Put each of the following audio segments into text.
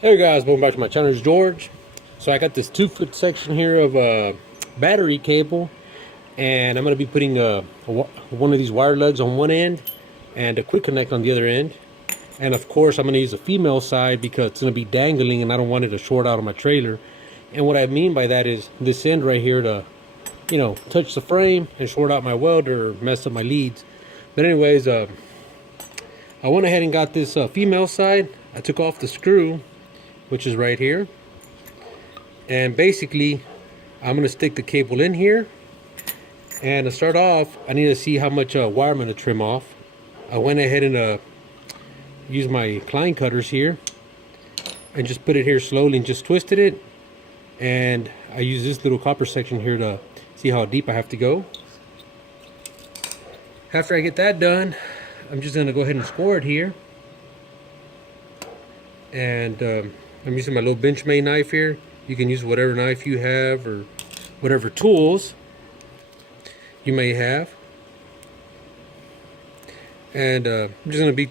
Hey guys, welcome back to my channel. It's George. So I got this 2-foot section here of battery cable, and I'm going to be putting one of these wire lugs on one end and a quick connect on the other end. And of course I'm going to use the female side because it's going to be dangling and I don't want it to short out on my trailer. And what I mean by that is this end right here to, touch the frame and short out my welder or mess up my leads. But anyways, I went ahead and got this female side. I took off the screw, which is right here, and basically I'm going to stick the cable in here. And to start off, I need to see how much wire I'm going to trim off. I went ahead and used my Klein cutters here and just put it here slowly and just twisted it. And I use this little copper section here to see how deep I have to go. After I get that done, I'm just going to go ahead and score it here. And I'm using my little Benchmade knife here. You can use whatever knife you have or whatever tools you may have. And I'm just going to be,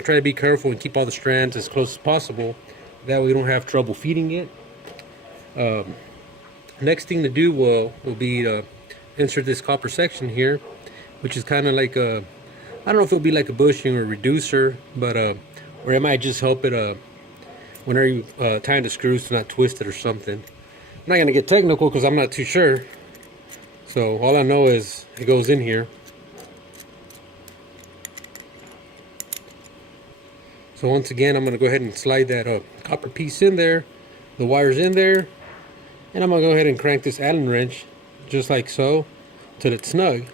try to be careful and keep all the strands as close as possible. That way we don't have trouble feeding it. Next thing to do will be to insert this copper section here, which is kind of like a, I don't know if it'll be like a bushing or a reducer, but or it might just help it whenever you tying the screws to not twist it or something. I'm not gonna get technical because I'm not too sure. So all I know is it goes in here. So once again, I'm gonna go ahead and slide that copper piece in there, the wires in there, and I'm gonna go ahead and crank this Allen wrench just like so till it's snug.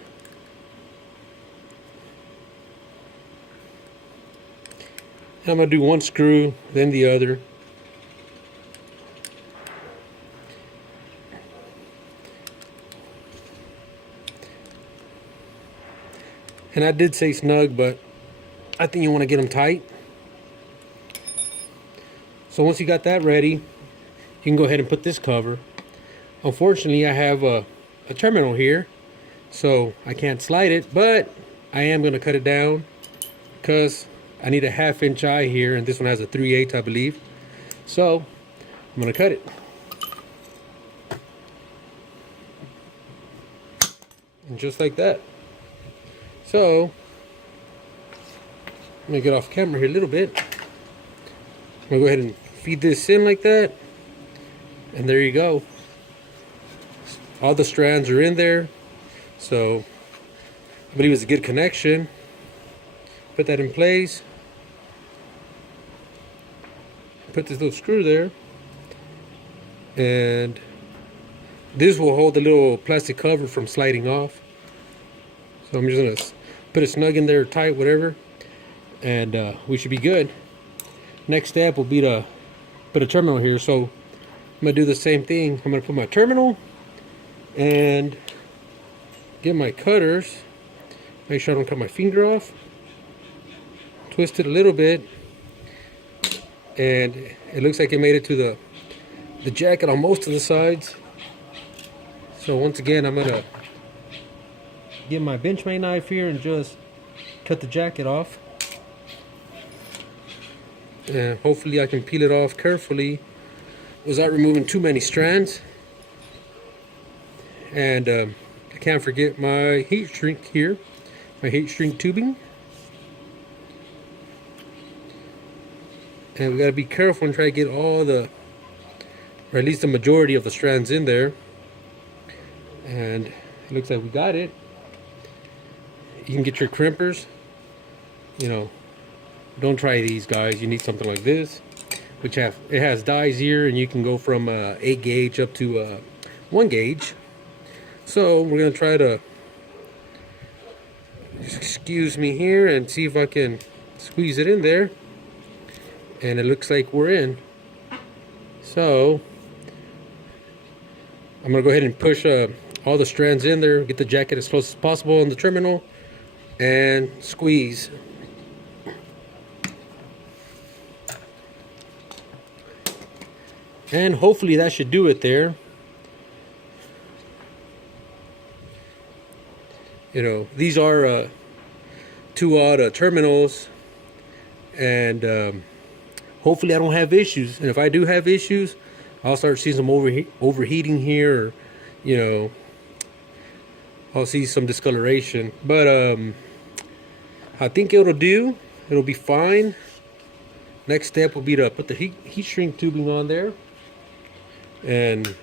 I'm going to do one screw, then the other. And I did say snug, but I think you want to get them tight. So once you got that ready, you can go ahead and put this cover. Unfortunately, I have a terminal here, so I can't slide it, but I am going to cut it down because I need a 1/2 inch eye here, and this one has a 3/8, I believe. So I'm gonna cut it. And just like that. So I'm gonna get off camera here a little bit. I'm gonna go ahead and feed this in like that. And there you go. All the strands are in there. So I believe it's a good connection. Put that in place. Put this little screw there, and this will hold the little plastic cover from sliding off. So I'm just gonna put it snug in there, tight, whatever, and we should be good. Next step will be to put a terminal here. So I'm gonna do the same thing. I'm gonna put my terminal and get my cutters. Make sure I don't cut my finger off. Twist it a little bit, and it looks like it made it to the jacket on most of the sides. So once again, I'm gonna get my Benchmade knife here and just cut the jacket off, and hopefully I can peel it off carefully without removing too many strands. And I can't forget my heat shrink here, my heat shrink tubing. And we gotta be careful and try to get all the, or at least the majority of the strands in there. And it looks like we got it. You can get your crimpers. Don't try these, guys. You need something like this, which it has dies here, and you can go from 8 gauge up to 1 gauge. So we're gonna try to, excuse me here, and see if I can squeeze it in there. And it looks like we're in. So I'm gonna go ahead and push all the strands in there, get the jacket as close as possible on the terminal, and squeeze. And hopefully that should do it there. These are 2-aught terminals, and hopefully I don't have issues. And if I do have issues, I'll start seeing some overheating here, or, you know, I'll see some discoloration. But I think it'll do. It'll be fine. Next step will be to put the heat shrink tubing on there. And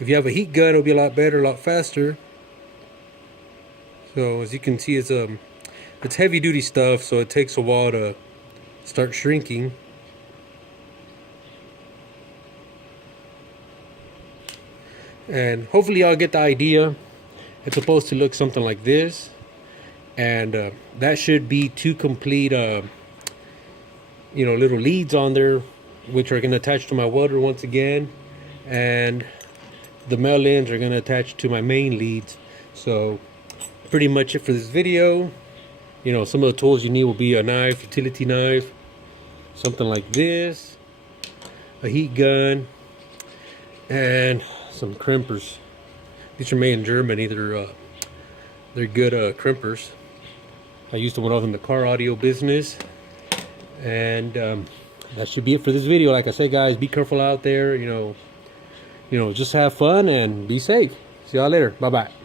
if you have a heat gun, it'll be a lot better, a lot faster. So as you can see, it's heavy duty stuff, so it takes a while to start shrinking. And hopefully y'all get the idea. It's supposed to look something like this, and that should be two complete you know, little leads on there, which are going to attach to my welder once again, and the male ends are going to attach to my main leads. So pretty much it for this video. You know, some of the tools you need will be a knife, utility knife, something like this, a heat gun, and some crimpers. These are made in Germany. They're good crimpers. I used one of them in the car audio business. And that should be it for this video. Like I said, guys, be careful out there. You know, just have fun and be safe. See y'all later. Bye bye.